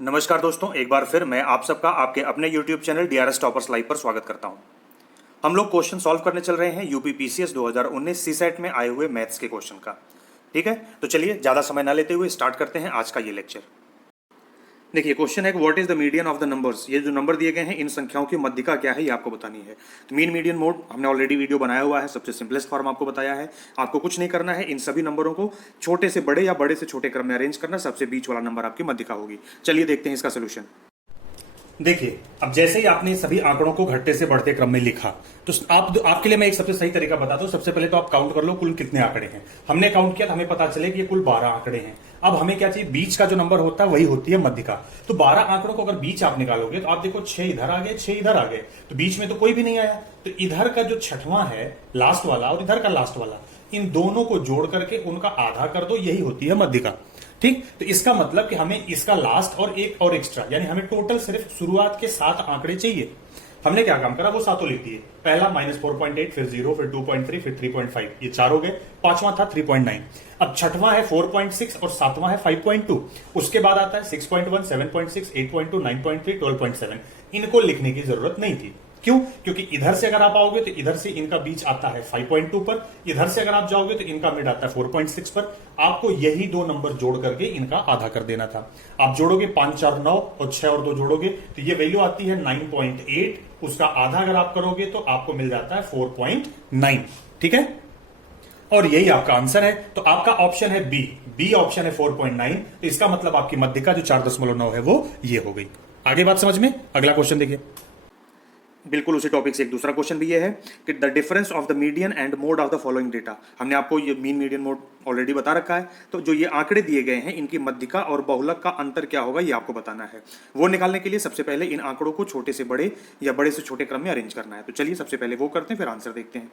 नमस्कार दोस्तों, एक बार फिर मैं आप सबका आपके अपने YouTube channel DRS toppers live पर स्वागत करता हूं। हम लोग क्वेश्चन सॉल्व करने चल रहे हैं यूपी पीसीएस 2019 सीसेट में आए हुए मैथ्स के क्वेश्चन का। ठीक है, तो चलिए ज़्यादा समय ना लेते हुए स्टार्ट करते हैं आज का ये लेक्चर। देखिए क्वेश्चन है कि what is the median of the numbers. ये जो नंबर दिए गए हैं इन संख्याओं की मध्यिका क्या है ये आपको बतानी है। तो मीन मीडियन मोड हमने ऑलरेडी वीडियो बनाया हुआ है, सबसे सिंपलेस्ट फॉर्म आपको बताया है। आपको कुछ नहीं करना है, इन सभी नंबरों को छोटे से बड़े या बड़े से छोटे क्रम में अरेंज करना, सबसे बीच वाला नंबर आपकी मध्यिका होगी। चलिए देखते हैं इसका सोल्यूशन। देखिए अब जैसे ही आपने सभी आंकड़ों को घटते से बढ़ते क्रम में लिखा तो आपके लिए मैं एक सबसे सही तरीका बताता हूं। सबसे पहले तो आप काउंट कर लो कुल कितने आंकड़े हैं। हमने काउंट किया तो हमें पता चले कि ये कुल 12 आंकड़े हैं। अब हमें क्या चाहिए, बीच का जो नंबर होता है वही होती है मध्यिका। तो 12 आंकड़ों को अगर बीच आप निकालोगे तो आप देखो 6 इधर आ गए, 6 इधर आ गए, तो बीच में तो कोई भी नहीं आया। तो इधर का जो छठवां है लास्ट वाला और इधर का लास्ट वाला, इन दोनों को जोड़ करके उनका आधा कर दो, यही होती है मध्यिका। ठीक, तो इसका मतलब कि हमें इसका लास्ट और एक और एक्स्ट्रा, यानी हमें टोटल सिर्फ शुरुआत के 7 आंकड़े चाहिए। हमने क्या काम करा, वो सातों लिख दिए। पहला -4.8, फिर 0, फिर 2.3, फिर 3.5, ये 4 हो गए। पांचवा था 3.9। अब छठवां है 4.6 और सातवां है 5.2। उसके बाद आता है 6.1, 7.6, 8.2, 9.3, 12.7। इनको लिखने की जरूरत नहीं थी। क्यों? क्योंकि इधर से अगर आप आओगे तो इधर से इनका बीच आता है 5.2 पर, इधर से अगर आप जाओगे तो इनका मिड आता है 4.6 पर। आपको यही दो नंबर जोड़ करके इनका आधा कर देना था। आप जोड़ोगे 5, 4, 9 और 6 और 2 जोड़ोगे तो ये वैल्यू आती है 9.8। उसका आधा अगर आप करोगे तो आपको मिल जाता है 4.9। ठीक है, और यही आपका आंसर है। तो आपका ऑप्शन है बी ऑप्शन है 4.9। तो इसका मतलब आपकी मध्यिका जो 4.9 है वो ये हो गई। आगे बात समझ में? अगला क्वेश्चन देखिए, बिल्कुल उसी टॉपिक से एक दूसरा क्वेश्चन भी ये है कि the difference of the median and mode of the following data. हमने आपको ये मीन मीडियन मोड ऑलरेडी बता रखा है। तो जो ये आंकड़े दिए गए हैं इनकी मध्यिका और बहुलक का अंतर क्या होगा ये आपको बताना है। वो निकालने के लिए सबसे पहले इन आंकड़ों को छोटे से बड़े या बड़े से छोटे क्रम में अरेंज करना है। तो चलिए सबसे पहले वो करते हैं, फिर आंसर देखते हैं।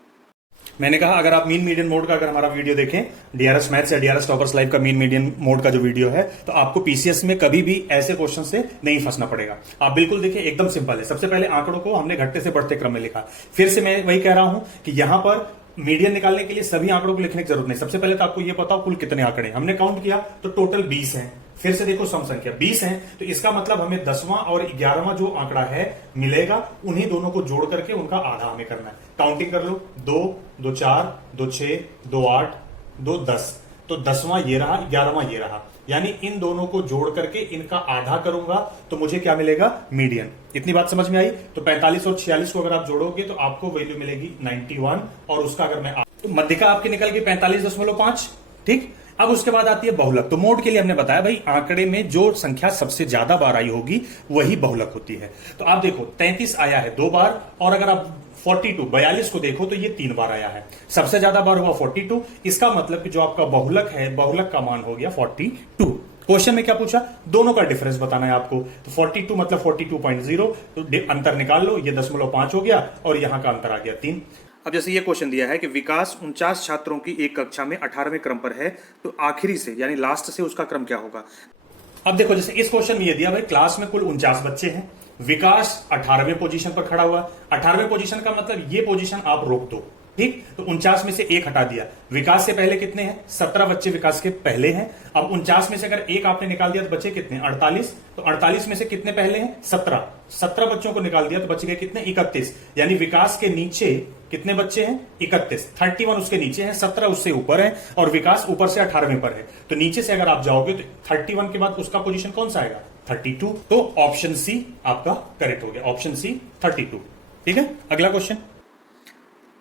मैंने कहा अगर आप मीन मीडियन मोड का अगर हमारा वीडियो देखें, डीआरएस मैथ्स या डीआरएस टॉपर्स लाइव का मीन मीडियन मोड का जो वीडियो है, तो आपको पीसीएस में कभी भी ऐसे क्वेश्चन से नहीं फंसना पड़ेगा। आप बिल्कुल देखिए, एकदम सिंपल है। सबसे पहले आंकड़ों को हमने घटते से बढ़ते क्रम में लिखा। फिर से मैं वही कह रहा हूं कि यहां पर मीडियन निकालने के लिए सभी आंकड़ों को लिखने की जरूरत नहीं। सबसे पहले तो आपको यह पता हो कुल कितने आंकड़े। हमने काउंट किया तो टोटल 20 हैं। फिर से देखो सम संख्या 20 है, तो इसका मतलब हमें 10वां और 11वां जो आंकड़ा है मिलेगा, उन्हीं दोनों को जोड़ करके उनका आधा हमें करना है। काउंटिंग कर लो, 2, 2, 4, 2, 6, 2, 8, 2, 10। तो 10वां ये रहा, 11वां ये रहा, यानी इन दोनों को जोड़ करके इनका आधा करूंगा तो मुझे क्या मिलेगा, मीडियन। इतनी बात समझ में आई? तो 45 और 46 को अगर आप जोड़ोगे तो आपको वैल्यू मिलेगी 91, और उसका अगर मैं तो मध्यिका आपकी निकल गई 45.5। ठीक, अब उसके बाद आती है बहुलक। तो मोड के लिए हमने बताया भाई आंकड़े में जो संख्या सबसे ज्यादा बार आई होगी वही बहुलक होती है। तो आप देखो 33 आया है 2 बार, और अगर आप 42 को देखो तो ये 3 बार आया है। सबसे ज्यादा बार हुआ 42। इसका मतलब कि जो आपका बहुलक है, बहुलक का मान हो गया 42। क्वेश्चन में क्या पूछा, दोनों का डिफरेंस बताना है आपको। तो 42 मतलब 42.0, तो अंतर निकाल लो, ये 0.5 हो गया और यहां का अंतर आ गया 3। अब जैसे ये क्वेश्चन दिया है कि विकास 49 छात्रों की एक कक्षा में 18वें क्रम पर है, तो आखिरी से यानी लास्ट से उसका क्रम क्या होगा। अब देखो जैसे इस क्वेश्चन में ये दिया भाई क्लास में कुल 49 बच्चे हैं, विकास 18वें पोजीशन पर खड़ा हुआ। 18वें पोजीशन का मतलब ये पोजीशन आप रोक दो। ठीक, तो 49 में से एक हटा दिया। विकास से पहले कितने हैं, 17 बच्चे विकास के पहले हैं। अब 49 में से अगर एक आपने निकाल दिया तो बचे कितने, 48। तो 48 में से कितने पहले हैं, 17 बच्चों को निकाल दिया तो बच गए कितने, 31। यानी विकास के नीचे कितने बच्चे हैं, 31। 31 उसके नीचे है, 17 उससे ऊपर है, और विकास ऊपर से 18वें पर है। तो नीचे से अगर आप जाओगे तो 31 के बाद उसका पोजीशन कौन सा आएगा, 32। तो ऑप्शन सी आपका करेक्ट हो गया, ऑप्शन सी 32। ठीक है, अगला क्वेश्चन।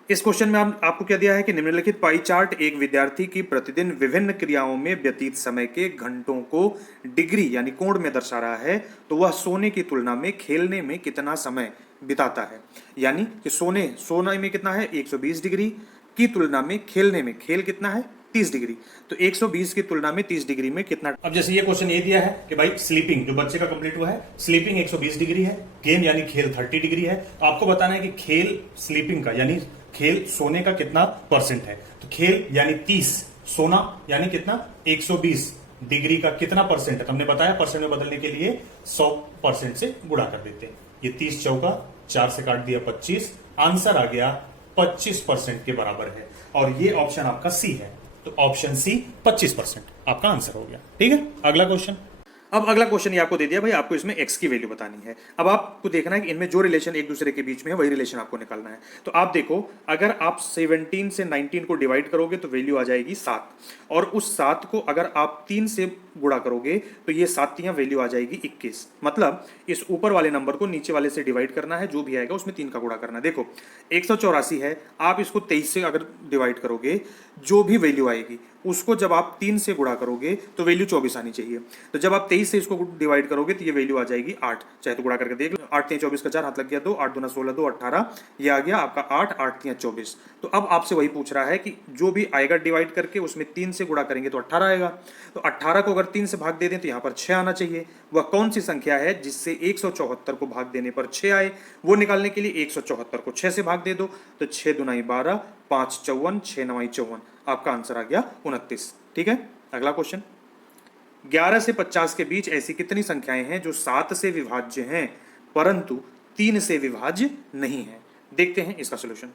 इस क्वेश्चन में आपको क्या दिया है कि निम्नलिखित पाई चार्ट एक विद्यार्थी की प्रतिदिन विभिन्न क्रियाओं में व्यतीत समय के घंटों को डिग्री यानी कोण में दर्शा रहा है। तो वह सोने की तुलना में खेलने में कितना समय बिताता है। यानी कि सोने में कितना है, 120 डिग्री की तुलना में खेलने में, खेल कितना है, 30 डिग्री। तो 120 की तुलना में 30 डिग्री में कितना। अब जैसे ये क्वेश्चन ये दिया है कि भाई स्लीपिंग जो बच्चे का कंप्लीट हुआ है, स्लीपिंग 120 डिग्री है, गेम यानी खेल 30 डिग्री है। तो आपको बताना है कि खेल स्लीपिंग का यानी खेल सोने का कितना परसेंट है। तो खेल यानी 30, सोना यानी कितना, 120 डिग्री का कितना परसेंट है। तो हमने बताया परसेंट में बदलने के लिए 100% से गुणा कर देते हैं। ये 30 चौका 4 से काट दिया 25, आंसर आ गया 25% के बराबर है, और ये ऑप्शन आपका सी है। तो ऑप्शन सी 25% आपका आंसर हो गया। ठीक है, अगला क्वेश्चन। अब अगला क्वेश्चन ये आपको दे दिया भाई, आपको इसमें x की वैल्यू बतानी है। अब आपको देखना है कि इनमें जो रिलेशन एक दूसरे के बीच में है वही रिलेशन आपको निकालना है। तो आप देखो, अगर आप 17 से 19 को डिवाइड करोगे तो वैल्यू आ जाएगी 7, और उस 7 को अगर आप 3 से गुणा करोगे तो ये 7 वैल्यू आ जाएगी 21। मतलब इस ऊपर वाले नंबर को नीचे वाले से डिवाइड करना है, जो भी आएगा उसमें 3 का गुणा करना है। देखो 184 है, आप इसको 23 से अगर डिवाइड करोगे, जो भी वैल्यू आएगी उसको जब आप 3 से गुणा करोगे तो वैल्यू 24 आनी चाहिए। तो जब आप 23 से इसको डिवाइड करोगे तो ये वैल्यू आ जाएगी 8। चाहे तो गुणा करके देख लो, 8 3 24 का 4 हाथ लग गया 2, 8 दूना 16, 2 18, ये आ गया आपका 8, 8 3 24। तो अब आपसे वही पूछ रहा है कि जो भी आएगा डिवाइड करके उसमें 3 से गुणा करेंगे तो 18 आएगा। तो 18 को अगर 3 से भाग दे दें तो यहाँ पर 6 आना चाहिए। वह कौन सी संख्या है जिससे 174 को भाग देने पर 6 आए? वो निकालने के लिए 174 को 6 से भाग दे दो, तो 6 दूना 12, 5 54, 6 9 54, आपका आंसर आ गया 29। ठीक है, अगला क्वेश्चन, 11 से 50 के बीच ऐसी कितनी संख्याएं हैं जो 7 से विभाज्य हैं परंतु 3 से विभाज्य नहीं है? देखते हैं इसका सॉल्यूशन।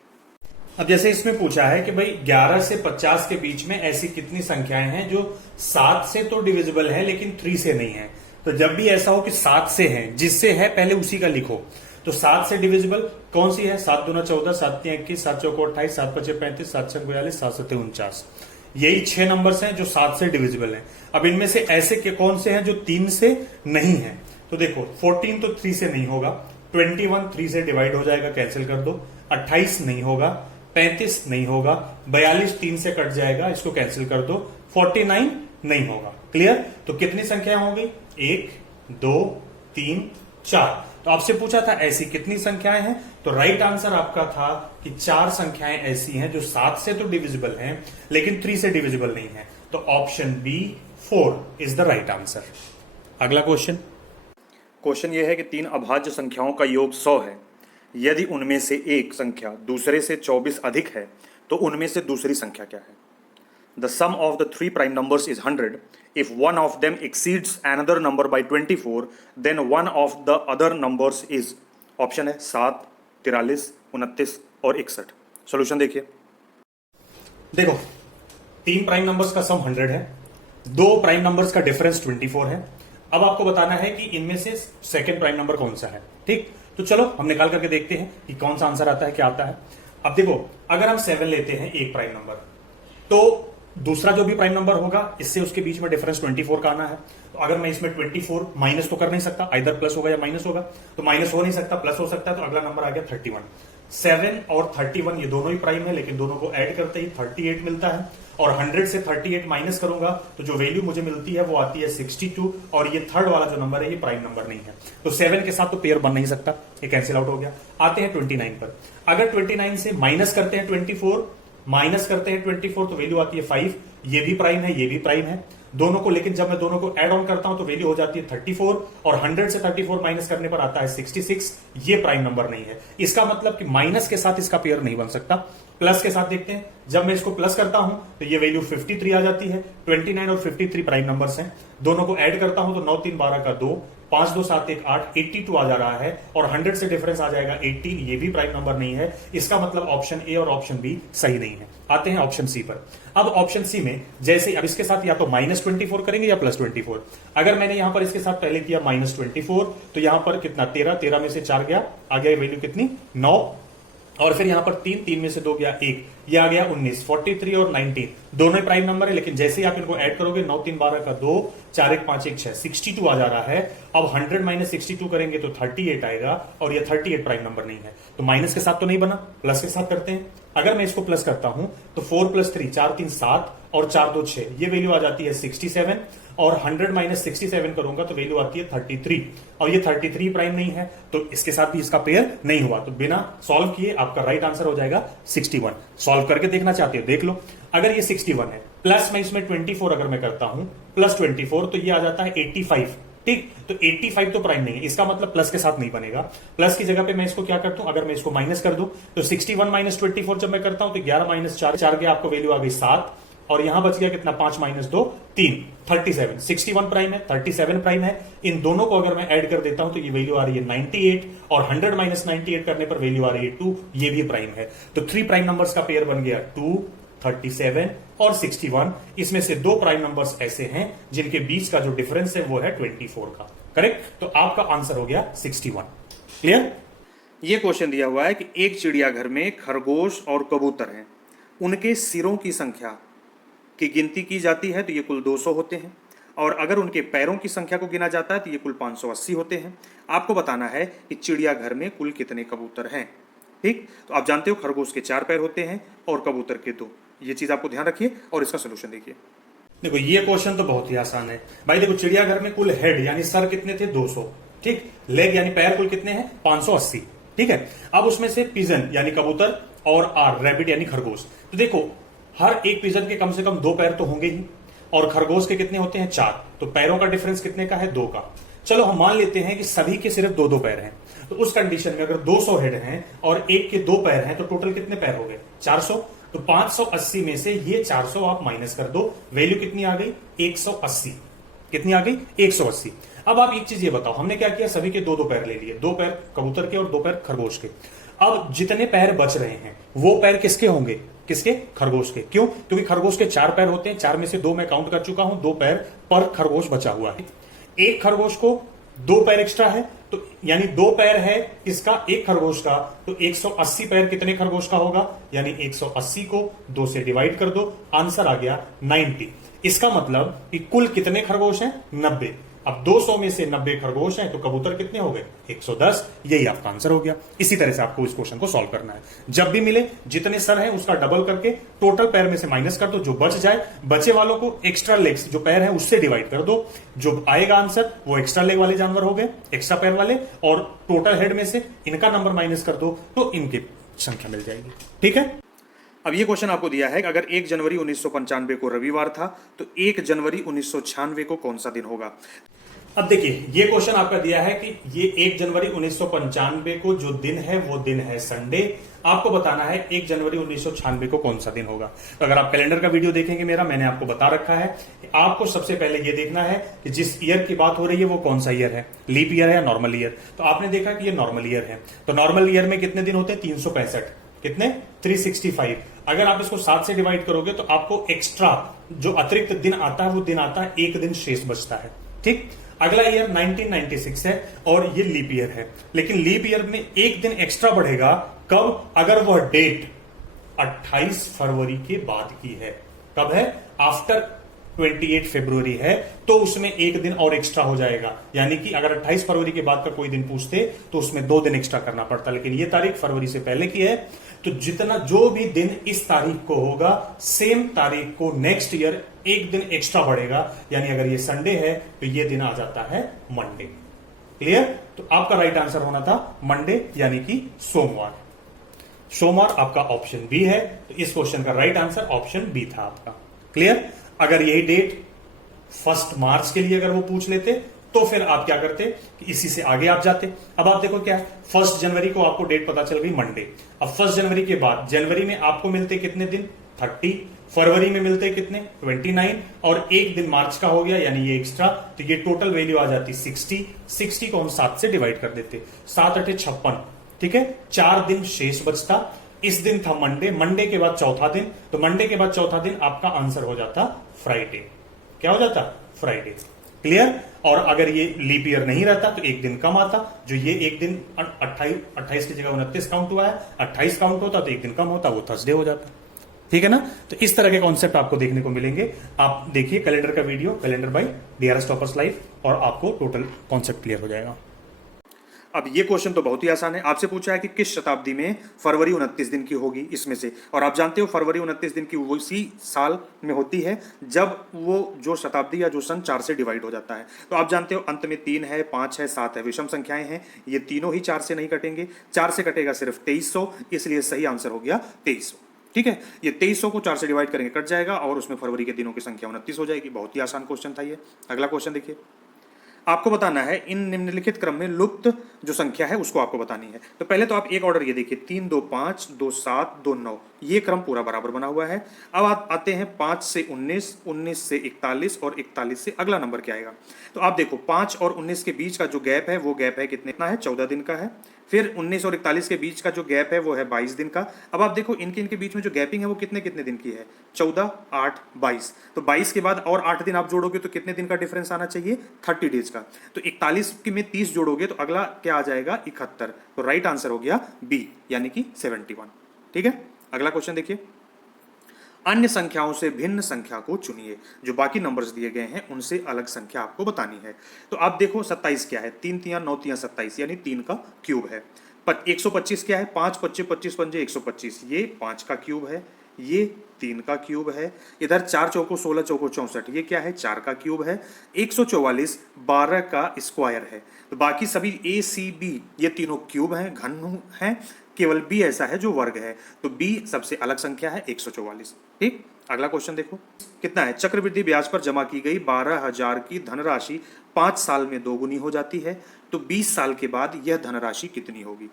अब जैसे इसमें पूछा है कि भाई 11 से 50 के बीच में ऐसी कितनी संख्याएं हैं जो 7 से तो डिविजिबल है लेकिन 3 से नहीं है। तो जब भी ऐसा हो कि 7 से है, जिससे है पहले उसी का लिखो। तो 7 से डिविजिबल कौन सी है? 7 दूना 14, 7 3 21, 7 चौको 28, 7 5 35, 7 6 42, 7 7 49। यही 6 नंबर्स हैं जो 7 से डिविजिबल हैं। अब इनमें से ऐसे के कौन से हैं जो 3 से नहीं है? तो देखो 14 तो 3 से नहीं होगा, 21 3 से डिवाइड हो जाएगा, कैंसिल कर दो, 28 नहीं होगा, 35 नहीं होगा, 42 3 से कट जाएगा, इसको कैंसिल कर दो, 49 नहीं होगा। क्लियर? तो कितनी संख्या होंगी? 1 2 3 4। तो आपसे पूछा था ऐसी कितनी संख्याएं हैं, तो राइट आंसर आपका था कि 4 संख्याएं ऐसी हैं जो 7 से तो डिविजिबल हैं लेकिन 3 से डिविजिबल नहीं है। तो option B 4 is the right answer. अगला क्वेश्चन यह है कि 3 अभाज्य संख्याओं का योग 100 है। यदि उनमें से एक संख्या दूसरे से 24 अधिक है तो उनमें से दूसरी संख्या क्या है? The sum of the 3 prime numbers is 100. If one of them exceeds another number by 24, then one of the other numbers is, option है 7, 43, 29 और 61। सॉल्यूशन देखिए। देखो 3 प्राइम नंबर्स का सम 100 है, 2 प्राइम नंबर्स का डिफरेंस 24 है। अब आपको बताना है कि इनमें से सेकंड प्राइम नंबर कौन सा है। ठीक, तो चलो हम निकाल करके देखते हैं कि कौन सा आंसर आता है, क्या आता है। अब देखो, अगर हम 7 लेते हैं एक प्राइम नंबर, तो दूसरा जो भी प्राइम नंबर होगा इससे उसके बीच में डिफरेंस 24 का आना है। तो अगर मैं इसमें 24 माइनस तो कर नहीं सकता, आइदर प्लस होगा या माइनस होगा, तो माइनस हो नहीं सकता, प्लस हो सकता है। तो अगला नंबर आ गया 31। 7 और 31 ये दोनों ही प्राइम है, लेकिन दोनों को ऐड करते ही 38 मिलता है। और 100 से 38 माइनस करूंगा तो जो वैल्यू मुझे मिलती है वो आती है 62। और ये थर्ड वाला जो नंबर है ये प्राइम नंबर नहीं है, तो 7 के साथ तो पेयर बन नहीं सकता, ये कैंसिल आउट हो गया। आते हैं 29 पर। अगर 29 से माइनस करते हैं 24, माइनस करते हैं 24 तो वैल्यू आती है 5। ये भी प्राइम है, ये भी प्राइम है दोनों को, लेकिन जब मैं दोनों को ऐड ऑन करता हूं तो वैल्यू हो जाती है 34। और 100 से 34 माइनस करने पर आता है 66। ये प्राइम नंबर नहीं है। इसका मतलब कि माइनस के साथ इसका पेयर नहीं बन सकता। प्लस के साथ देखते हैं, जब मैं इसको प्लस करता हूं तो ये वैल्यू 53 आ जाती है। 29 और 53 प्राइम नंबर्स हैं, दोनों को ऐड करता हूं तो 9 3 12 का 2, 5 2 7 1 8, 82 आ जा रहा है। और 100 से डिफरेंस आ जाएगा 18, ये भी प्राइम नंबर नहीं है। इसका मतलब ऑप्शन ए और ऑप्शन बी सही नहीं है। आते हैं ऑप्शन सी पर। अब ऑप्शन सी में जैसे अब इसके साथ या तो -24 करेंगे या +24। अगर मैंने यहां पर इसके साथ पहले किया -24 तो यहां पर कितना 13 में से 4 गया, आ गया वैल्यू कितनी 9। और फिर यहां पर 3 में से 2 गया 1, ये आ गया 19। 43 और 19 दोनों ही प्राइम नंबर है, लेकिन जैसे ही आप इनको ऐड करोगे 9 3 12 का 2, 4 1 5 1 6, 62 आ जा रहा है। अब 100 - 62 करेंगे तो 38 आएगा, और ये 38 प्राइम नंबर नहीं है। तो माइनस के साथ तो नहीं बना, प्लस के साथ करते हैं। अगर मैं इसको प्लस करता हूं तो 4 + 3 4 3 7 और 4 2 6, ये वैल्यू आ जाती है 67। और 100 - 67 करूंगा तो वैल्यू आती है 33, और ये 33 प्राइम नहीं है, तो इसके साथ भी इसका पेयर नहीं हुआ। तो बिना सॉल्व किए आपका राइट आंसर हो जाएगा 61। सॉल्व करके देखना चाहते हो देख लो। अगर ये 61 है, प्लस में इसमें 24 अगर मैं करता हूं +24 तो ये आ जाता है 85। ठीक, तो 85 तो प्राइम नहीं है, इसका मतलब प्लस के साथ नहीं बनेगा। प्लस की जगह पे मैं इसको क्या करता हूं, अगर मैं इसको माइनस कर दूं तो 61 - 24 जब मैं करता हूं तो 11 - 4 गया, आपको वैल्यू आ गई 7। और यहां बच गया कितना 5 - 2 3, 37। 61 प्राइम है, 37 प्राइम है। इन दोनों को अगर मैं ऐड कर देता हूं तो ये वैल्यू आ रही है 98। और 100 - 98 करने पर वैल्यू आ रही है 2, ये भी प्राइम है। तो 3 प्राइम नंबर्स का पेयर बन गया 2 37 और 61, इसमें से दो प्राइम नंबर्स ऐसे हैं जिनके बीच का जो डिफरेंस है वो है 24 का। करेक्ट? तो आपका आंसर हो गया 61। क्लियर? ये क्वेश्चन दिया हुआ है कि एक चिड़ियाघर में खरगोश और कबूतर हैं, उनके सिरों की संख्या की गिनती की जाती है तो ये कुल 200 होते हैं, और अगर उनके पैरों की संख्या को गिना जाता है तो ये कुल 580 होते हैं। आपको बताना है कि चिड़ियाघर में कुल कितने कबूतर हैं। ठीक, तो आप जानते हो खरगोश के 4 पैर होते हैं और कबूतर के 2। ये चीज आपको ध्यान रखिए और इसका सोल्यूशन देखिए। देखो ये क्वेश्चन तो बहुत ही आसान है भाई। देखो चिड़ियाघर में कुल हेड यानी सर कितने थे? 200। ठीक, लेग यानी पैर कुल कितने हैं? 580। ठीक है, अब उसमें से पिजन यानी कबूतर और रैबिट यानी खरगोश। तो देखो हर एक पिजन के कम से कम 2 पैर तो होंगे ही, और खरगोश के कितने होते हैं? 4। तो पैरों का डिफरेंस कितने का है? 2 का। चलो हम मान लेते हैं कि सभी के सिर्फ 2-2 पैर हैं, तो उस कंडीशन में अगर 200 हेड हैं और एक के 2 पैर हैं तो टोटल कितने पैर हो गए? 400। तो 580 में से ये 400 आप माइनस कर दो, वैल्यू कितनी आ गई? 180। कितनी आ गई? 180। अब आप एक चीज ये बताओ, हमने क्या किया? सभी के 2-2 पैर ले लिए, 2 पैर कबूतर के और 2 पैर खरगोश के। अब जितने पैर बच रहे हैं वो पैर किसके होंगे? किसके? खरगोश के। क्यों? क्योंकि खरगोश के 4 पैर होते हैं, 4 में से 2 मैं काउंट कर चुका हूं, 2 पैर पर खरगोश बचा हुआ है। एक खरगोश को 2 पैर एक्स्ट्रा है, तो यानी 2 पैर है इसका, एक खरगोश का, तो 180 पैर कितने खरगोश का होगा? यानी 180 को 2 से डिवाइड कर दो, आंसर आ गया 90। इसका मतलब कि कुल कितने खरगोश हैं? 90। अब 200 में से 90 खरगोश हैं तो कबूतर कितने हो गए? 110। यही आपका आंसर हो गया। इसी तरह से आपको इस क्वेश्चन को सॉल्व करना है। जब भी मिले जितने सर हैं उसका डबल करके टोटल पैर में से माइनस कर दो, जो बच जाए बचे वालों को एक्स्ट्रा लेग्स जो पैर है उससे डिवाइड कर दो, जो आएगा आंसर वो एक्स्ट्रा लेग वाले जानवर हो गए, एक्स्ट्रा पैर वाले, और टोटल हेड में से इनका नंबर माइनस कर दो तो इनकी संख्या मिल जाएगी। ठीक है, अब ये क्वेश्चन आपको दिया है कि अगर 1 जनवरी 1995 को रविवार था तो 1 जनवरी 1996 को कौन सा दिन होगा। अब देखिए ये क्वेश्चन आपका दिया है कि ये 1 जनवरी 1995 को जो दिन है वो दिन है संडे। आपको बताना है 1 जनवरी 1996 को कौन सा दिन होगा। तो अगर आप कैलेंडर का वीडियो देखेंगे मेरा, मैंने आपको बता रखा है कि आपको सबसे पहले ये देखना है कि जिस ईयर की बात हो रही है वो कौन सा ईयर है, लीप ईयर है या नॉर्मल ईयर। तो आपने देखा कि ये नॉर्मल ईयर है, तो नॉर्मल ईयर में कितने दिन होते हैं? 365। कितने? 365। अगर आप इसको 7 से डिवाइड करोगे तो आपको एक्स्ट्रा जो अतिरिक्त दिन आता है वो दिन आता है, एक दिन शेष बचता है। ठीक, अगला ईयर 1996 है और ये लीप ईयर है, लेकिन लीप ईयर में एक दिन एक्स्ट्रा बढ़ेगा। कब? अगर वह डेट 28 फरवरी के बाद की है। कब है? आफ्टर 28 फरवरी है तो उसमें एक दिन और एक्स्ट्रा हो जाएगा। यानी कि अगर 28 फरवरी के बाद का कोई दिन पूछते तो उसमें 2 दिन एक्स्ट्रा करना पड़ता, लेकिन ये तारीख फरवरी से पहले की है, तो जितना जो भी दिन इस तारीख को होगा सेम तारीख को नेक्स्ट ईयर एक दिन एक्स्ट्रा बढ़ेगा। यानी अगर ये संडे है तो ये दिन आ जाता है मंडे। क्लियर? तो आपका राइट आंसर होना था मंडे, यानी कि सोमवार। सोमवार आपका ऑप्शन बी है, तो इस क्वेश्चन का राइट आंसर ऑप्शन बी था आपका। क्लियर? अगर यही डेट 1 मार्च के लिए अगर वो पूछ लेते तो फिर आप क्या करते कि इसी से आगे आप जाते। अब आप देखो क्या है, 1 जनवरी को आपको डेट पता चल गई मंडे। अब 1 जनवरी के बाद जनवरी में आपको मिलते कितने दिन? 30। फरवरी में मिलते कितने? 29। और एक दिन मार्च का हो गया यानी ये एक्स्ट्रा, तो ये टोटल वैल्यू आ जाती 60। 60 को हम 7 से डिवाइड कर देते, 7 8 56। ठीक है, 4 दिन शेष बचता। इस दिन था मंडे, मंडे के बाद चौथा दिन, तो मंडे के बाद चौथा दिन आपका आंसर हो जाता फ्राइडे। क्या हो जाता? फ्राइडे। क्लियर? और अगर ये लीप ईयर नहीं रहता तो एक दिन कम आता, जो ये एक दिन 28 की जगह 29 काउंट हुआ है, 28 काउंट होता तो एक दिन कम होता, वो थर्सडे हो जाता। ठीक है ना? तो इस तरह के कॉन्सेप्ट आपको देखने को मिलेंगे। आप देखिए कैलेंडर का video, calendar by DRS toppers live, और आपको टोटल कॉन्सेप्ट क्लियर हो जाएगा। अब ये क्वेश्चन तो बहुत ही आसान है। आपसे पूछा है कि किस शताब्दी में फरवरी 29 दिन की होगी इसमें से, और आप जानते हो फरवरी 29 दिन की उसी साल में होती है जब वो जो शताब्दी या जो सन 4 से डिवाइड हो जाता है। तो आप जानते हो अंत में 3 है, 5 है, 7 है, विषम संख्याएं हैं, ये तीनों ही 4 से नहीं कटेंगे। 4 से कटेगा सिर्फ 2300, इसलिए सही आंसर हो गया 2300। ठीक है, ये 2300 को 4 से डिवाइड करेंगे कट जाएगा और उसमें फरवरी के दिनों की संख्या 29 हो जाएगी। बहुत ही आसान क्वेश्चन था ये। अगला क्वेश्चन देखिए, आपको बताना है इन निम्नलिखित क्रम में लुप्त जो संख्या है उसको आपको बतानी है। तो पहले तो आप एक ऑर्डर ये देखिए, 3 2 5 2 7 2 9, ये क्रम पूरा बराबर बना हुआ है। अब आप आते हैं 5 से 19, 19 से 41 और 41 से अगला नंबर क्या आएगा। तो आप देखो 5 और 19 के बीच का जो गैप है वो गैप है कितने? इतना है, 14 दिन का है। फिर 19 और 41 के बीच का जो गैप है वो है 22 दिन का। अब आप देखो इनके बीच में जो गैपिंग है वो कितने कितने दिन की है, 14, 8, 22। तो 22 के बाद और 8 दिन आप जोड़ोगे तो कितने दिन का डिफरेंस आना चाहिए, 30 डेज का। तो 41 में 30 जोड़ोगे तो अगला क्या आ जाएगा, 71। तो राइट आंसर हो गया बी, यानी कि 71। ठीक है, अगला क्वेश्चन देखिए। अन्य संख्याओं से भिन्न संख्या को चुनिए। जो बाकी नंबर्स दिए गए हैं उनसे अलग संख्या आपको बतानी है। तो आप देखो 27 क्या है, 3 तियां 9 तियां 27, यानी 3 का क्यूब है। 125 क्या है, 5 25 25 पंजे 125, ये 5 का क्यूब है। ये 3 का क्यूब है। इधर 4 चौको 16 चौको 64, ये क्या है, 4 का क्यूब है। 144 12 का स्क्वायर है। तो बाकी सभी ए सी बी ये तीनों क्यूब हैं, घन हैं। केवल बी ऐसा है जो वर्ग है। तो बी सबसे अलग संख्या है, 144। ठीक, अगला क्वेश्चन देखो कितना है। चक्रवृद्धि ब्याज पर जमा की गई 12,000 की धनराशि 5 साल में दोगुनी हो जाती है, तो 20 साल के बाद यह धनराशि कितनी होगी।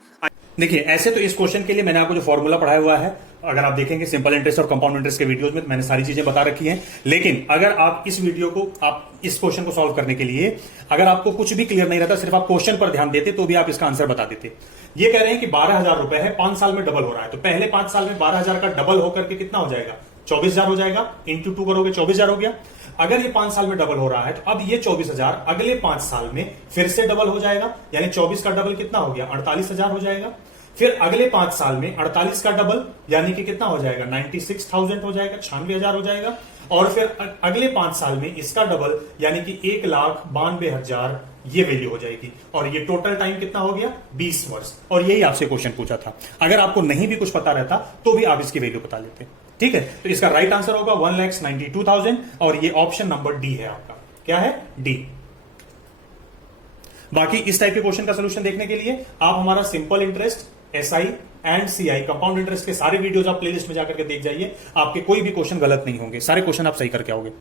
देखिए, ऐसे तो इस क्वेश्चन के लिए मैंने आपको जो फॉर्मूला पढ़ाया हुआ है, अगर आप देखेंगे सिंपल इंटरेस्ट और कंपाउंड इंटरेस्ट के वीडियोस में, तो मैंने सारी चीजें बता रखी हैं। लेकिन अगर आप इस वीडियो को, आप इस क्वेश्चन को सॉल्व करने के लिए अगर आपको कुछ भी क्लियर नहीं रहता, सिर्फ आप क्वेश्चन पर ध्यान देते, तो भी आप इसका आंसर बता देते। ये कह रहे हैं कि 12,000 रुपए है, 5 साल में डबल हो रहा है। तो पहले 5 साल में 12,000 का डबल होकर के कितना हो जाएगा, 24,000 हो जाएगा। इंटू 2 करोगे 24,000 हो गया। अगर ये 5 साल में डबल हो रहा है तो अब ये 24,000 अगले 5 साल में फिर से डबल हो जाएगा, यानी 24 का डबल कितना हो गया, 48,000 हो जाएगा। फिर अगले 5 साल में 48 का डबल यानी कि कितना हो जाएगा, 96,000 हो जाएगा, 96,000 हो जाएगा। और फिर अगले 5 साल में इसका डबल यानी कि 1,92,000 ये वैल्यू हो जाएगी। और ये टोटल टाइम कितना हो गया, 20 वर्ष। और यही आपसे क्वेश्चन पूछा था। अगर आपको नहीं भी कुछ पता रहता तो भी आप इसकी वैल्यू बता लेते। ठीक है, तो इसका राइट आंसर होगा 1,92,000 और ये ऑप्शन नंबर डी है आपका। क्या है, डी। बाकी इस टाइप के क्वेश्चन का सोल्यूशन देखने के लिए आप हमारा simple interest, SI and CI compound interest के सारे वीडियोस आप प्लेलिस्ट में जाकर के देख जाइए। आपके कोई भी क्वेश्चन गलत नहीं होंगे, सारे क्वेश्चन आप सही करके आओगे।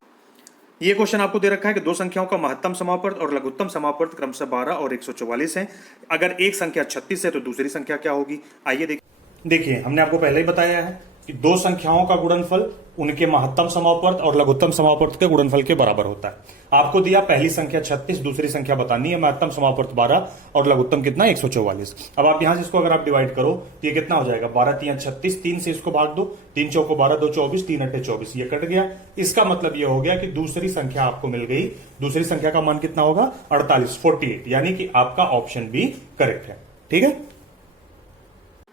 ये क्वेश्चन आपको दे रखा है कि दो संख्याओं का महत्तम समापवर्त और लघुत्तम समापवर्त क्रमशः 12 और 144 है। अगर एक संख्या 36 है तो दूसरी संख्या क्या होगी। आइए देखिए, हमने आपको पहले ही बताया है कि दो संख्याओं का गुणनफल उनके महत्तम समापवर्त और लघुत्तम समापवर्त के गुणनफल के बराबर होता है। आपको दिया पहली संख्या 36, दूसरी संख्या बतानी है, महत्तम समापवर्त 12 और लघुत्तम कितना, 144। अब आप यहां से इसको अगर आप डिवाइड करो तो ये कितना हो जाएगा, 12 तियां 36, 3 से इसको भाग दो, 3 चौको 12, 2 24, 3 अट्ठे 24, ये कट गया। इसका मतलब ये हो गया कि दूसरी संख्या आपको मिल गई। दूसरी संख्या का मान कितना होगा, 48, 48, यानी कि आपका ऑप्शन बी करेक्ट है। ठीक है,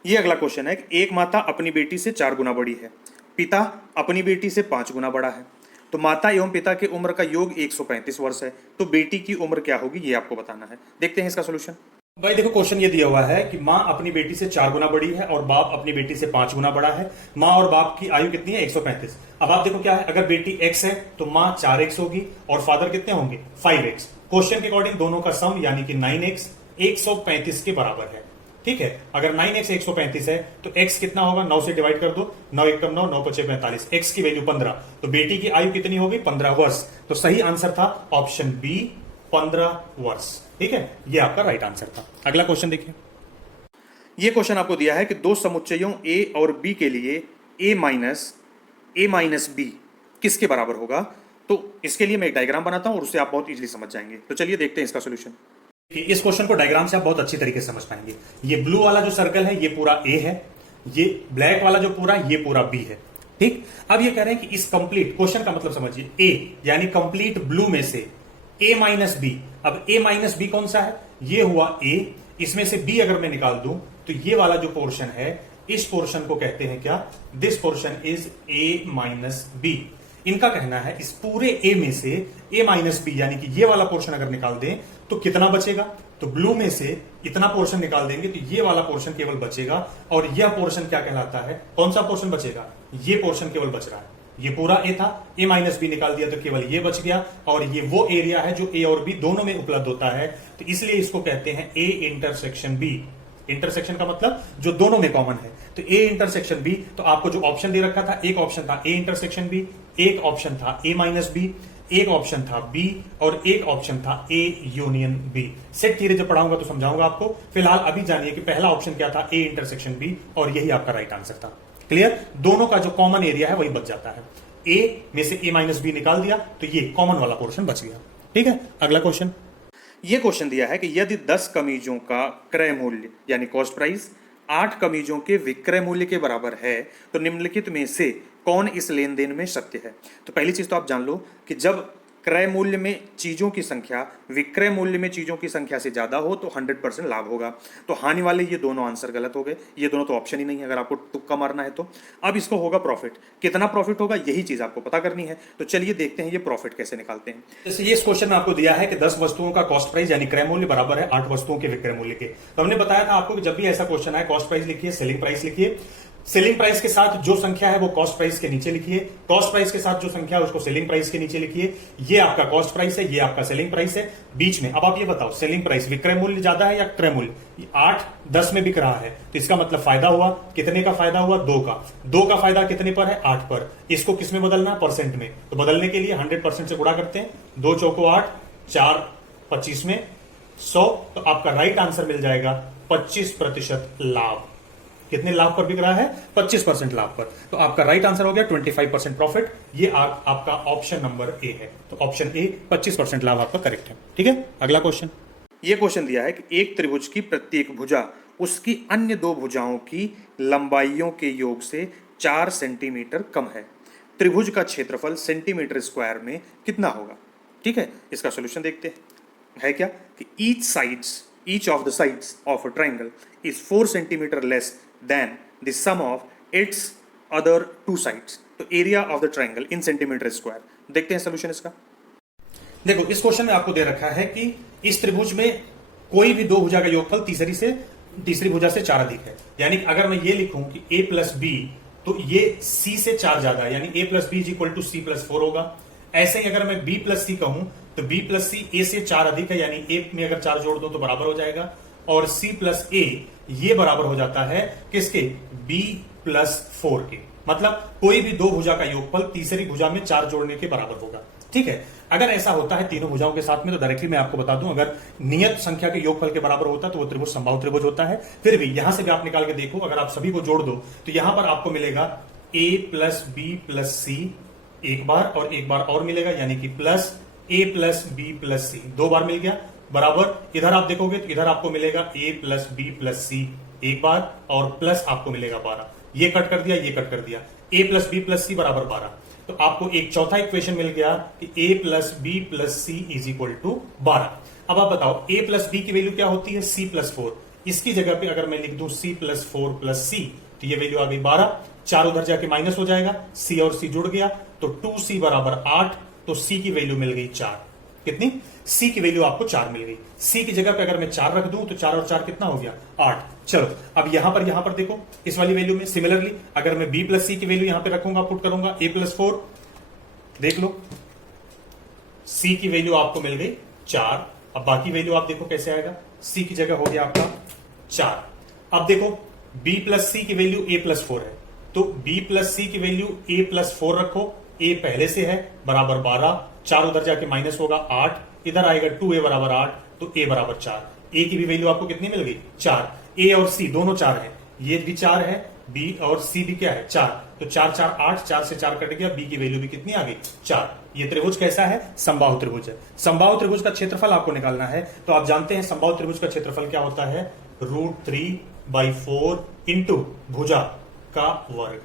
ये अगला क्वेश्चन है कि एक माता अपनी बेटी से 4 गुना बड़ी है, पिता अपनी बेटी से 5 गुना बड़ा है। तो माता एवं पिता की उम्र का योग 135 वर्ष है। तो बेटी की उम्र क्या होगी, ये आपको बताना है। देखते हैं इसका सोल्यूशन। भाई देखो, क्वेश्चन ये दिया हुआ है कि माँ अपनी बेटी से 4 गुना बड़ी है और बाप अपनी बेटी से 5 गुना बड़ा है। माँ और बाप की आयु कितनी है, 135। अब आप देखो क्या है, अगर बेटी x है तो माँ 4x होगी और फादर कितने होंगे, 5x। क्वेश्चन के अकॉर्डिंग दोनों का सम यानी कि 9x 135 के बराबर है। ठीक है, अगर 9x 135 है तो x कितना होगा, 9 से डिवाइड कर दो, 9 एकम 9, 9 पचे 45, x की वैल्यू 15। तो बेटी की आयु कितनी होगी, 15 वर्ष। तो सही आंसर था ऑप्शन बी, 15 वर्ष। ठीक है, ये आपका राइट आंसर था। अगला क्वेश्चन देखिए। ये क्वेश्चन आपको दिया है कि दो समुच्चयों a और b के लिए a माइनस b किसके बराबर होगा। तो इसके लिए मैं एक डायग्राम बनाता हूं और उससे आप बहुत इजीली समझ जाएंगे। तो चलिए देखते हैं इसका सोल्यूशन। इस क्वेश्चन को डायग्राम से आप बहुत अच्छी तरीके से समझ पाएंगे। ये ब्लू वाला जो सर्कल है ये पूरा ए है, ये ब्लैक वाला जो पूरा ये पूरा बी है। ठीक, अब ये कह रहे हैं कि इस कंप्लीट क्वेश्चन का मतलब समझिए, ए यानी कंप्लीट ब्लू में से ए माइनस बी। अब ए माइनस बी कौन सा है, ये हुआ ए, इसमें से बी अगर मैं निकाल दूं तो ये वाला जो पोर्शन है, इस पोर्शन को कहते हैं क्या, this portion is A minus B. इनका कहना है इस पूरे ए में से ए माइनस बी यानी कि ये वाला पोर्शन अगर निकाल दें तो कितना बचेगा। तो ब्लू में से इतना पोर्शन निकाल देंगे तो ये वाला पोर्शन केवल बचेगा। और यह पोर्शन क्या कहलाता है, कौन सा पोर्शन बचेगा, ये पोर्शन केवल बच रहा है। ये पूरा ए था, ए माइनस बी निकाल दिया तो केवल ये बच गया। और ये वो एरिया है जो ए और बी दोनों में उपलब्ध होता है। तो इसलिए इसको कहते हैं ए इंटरसेक्शन बी। इंटरसेक्शन का मतलब जो दोनों में कॉमन है। तो ए इंटरसेक्शन बी, तो आपको जो ऑप्शन दे रखा था, एक ऑप्शन था ए इंटरसेक्शन बी, एक ऑप्शन था ए माइनस बी, एक ऑप्शन था बी और एक ऑप्शन था A union B. Set theory जब पढ़ाऊंगा तो समझाऊंगा आपको। फिलहाल अभी जानिए कि पहला ऑप्शन क्या था, ए इंटरसेक्शन बी, और यही आपका राइट आंसर था। क्लियर, दोनों का जो कॉमन एरिया है वही बच जाता है। ए में से ए माइनस बी निकाल दिया तो ये कॉमन वाला पोर्शन बच गया। ठीक है, अगला क्वेश्चन। ये क्वेश्चन दिया है कि यदि 10 कमीजों का क्रय मूल्य यानी कॉस्ट प्राइस 8 कमीजों के विक्रय मूल्य के बराबर है तो निम्नलिखित में से कौन इस लेन देन में सत्य है। तो पहली चीज तो आप जान लो कि जब क्रय मूल्य में चीजों की संख्या विक्रय मूल्य में चीजों की संख्या से ज्यादा हो तो 100% लाभ होगा। तो हानि वाले ये दोनों आंसर गलत हो गए, ये दोनों तो ऑप्शन ही नहीं है अगर आपको तुक्का मारना है तो। अब इसको होगा प्रॉफिट, कितना प्रॉफिट होगा यही चीज आपको पता करनी है। तो चलिए देखते हैं ये प्रॉफिट कैसे निकालते हैं। जैसे ये इस क्वेश्चन में आपको दिया है कि 10 वस्तुओं का कॉस्ट प्राइस यानी क्रय मूल्य बराबर है 8 वस्तुओं के विक्रय मूल्य के। तो हमने बताया था आपको कि जब भी ऐसा क्वेश्चन आए कॉस्ट प्राइस लिखिए, सेलिंग प्राइस लिखिए, सेलिंग प्राइस के साथ जो संख्या है वो कॉस्ट प्राइस के नीचे लिखिए, कॉस्ट प्राइस के साथ जो संख्या है उसको सेलिंग प्राइस के नीचे लिखिए। ये आपका कॉस्ट प्राइस है, ये आपका सेलिंग प्राइस है। बीच में अब आप ये बताओ सेलिंग प्राइस विक्रय मूल्य ज्यादा है या क्रय मूल्य? 8 10 में बिक रहा है तो इसका मतलब फायदा हुआ, कितने का फायदा हुआ? 2 का फायदा कितने पर है? 8 पर। इसको किस में बदलना है? परसेंट में। तो बदलने के लिए 100% से गुणा करते हैं, 2 चौको 8, 4 25 में 100। तो आपका राइट आंसर मिल जाएगा 25% लाभ। कितने लाभ पर बिक रहा है? 25% लाभ पर। तो आपका राइट आंसर हो गया 25% प्रॉफिट। ये आपका ऑप्शन नंबर ए है। तो ऑप्शन ए 25% लाभ आपका करेक्ट है। ठीक है, अगला क्वेश्चन। ये क्वेश्चन दिया है कि एक त्रिभुज की प्रत्येक भुजा उसकी अन्य 2 भुजाओं की लंबाइयों के योग से 4 सेंटीमीटर कम है। त्रिभुज का क्षेत्रफल सेंटीमीटर स्क्वायर में कितना होगा? ठीक है, इसका सोल्यूशन देखते हैं। है क्या कि each of the sides of a triangle is 4 centimeter less than the sum of its other 2 sides. तो area of the triangle in centimetre square. देखते हैं सोल्यूशन इसका। देखो इस क्वेश्चन में आपको दे रखा है कि इस त्रिभुज में कोई भी 2 भुजा का योगफल तीसरी भुजा से 4 अधिक है। यानी अगर मैं ये लिखूं कि a प्लस बी तो ये c से 4 ज्यादा है, यानी a plus B is equal to C plus 4 होगा। ऐसे ही अगर मैं b प्लस सी कहूं तो b प्लस सी a से 4 अधिक है, यानी a में अगर 4 जोड़ दो तो बराबर हो जाएगा। और c प्लस a ये बराबर हो जाता है किसके? b प्लस 4 के। मतलब कोई भी 2 भुजा का योगफल तीसरी भुजा में 4 जोड़ने के बराबर होगा। ठीक है, अगर ऐसा होता है तीनों भुजाओं के साथ में तो डायरेक्टली मैं आपको बता दूं, अगर नियत संख्या के योगफल के बराबर होता तो वो त्रिभुज समबाहु त्रिभुज होता है। फिर भी यहां से भी आप निकाल के देखो, अगर आप सभी को जोड़ दो तो यहां पर आपको मिलेगा a plus B plus C एक बार और एक बार और मिलेगा, यानी कि plus a plus B plus C 2 बार मिल गया बराबर। इधर आप देखोगे तो इधर आपको मिलेगा a plus B plus C एक बार और प्लस आपको मिलेगा 12। ये कट कर दिया, ये कट कर दिया, a प्लस बी प्लस सी बराबर 12। तो आपको एक चौथा इक्वेशन मिल गया कि a plus B plus C is equal to 12। अब आप बताओ a प्लस बी की वैल्यू क्या होती है? c plus 4। इसकी जगह पे अगर मैं लिख दूं c प्लस 4 प्लस सी तो ये वैल्यू आ गई 12। 4 उधर जाके माइनस हो जाएगा, c और c जुड़ गया तो 2c बराबर 8। तो c की वैल्यू मिल गई 4। कितनी? c की वैल्यू आपको 4 मिल गई। c की जगह पे अगर मैं 4 रख दूं तो 4 और 4 कितना हो गया? 8। चलो अब यहां पर देखो इस वाली वैल्यू में सिमिलरली अगर मैं b प्लस सी की वैल्यू यहां पे रखूंगा, पुट करूंगा a प्लस 4, देख लो c की वैल्यू आपको मिल गई 4। अब बाकी वैल्यू आप देखो कैसे आएगा, c की जगह हो गया आपका 4। अब देखो b प्लस सी की वैल्यू a प्लस 4 है, तो b प्लस सी की वैल्यू a प्लस 4 रखो, a पहले से है बराबर 12, 4 उधर जाके माइनस होगा 8, इधर आएगा 2a बराबर 8, तो a बराबर 4। a की भी वैल्यू आपको कितनी मिल गई? 4। a और c दोनों 4 है, ये भी 4 है, b और c भी क्या है? 4। तो 4 4 8, 4 से 4 कट गया, b की वैल्यू भी कितनी आ गई? 4। ये त्रिभुज कैसा है? समबाहु त्रिभुज है। समबाहु त्रिभुज का क्षेत्रफल आपको निकालना है, तो आप जानते हैं समबाहु त्रिभुज का क्षेत्रफल क्या होता है? √3/4 इंटू भुजा का वर्ग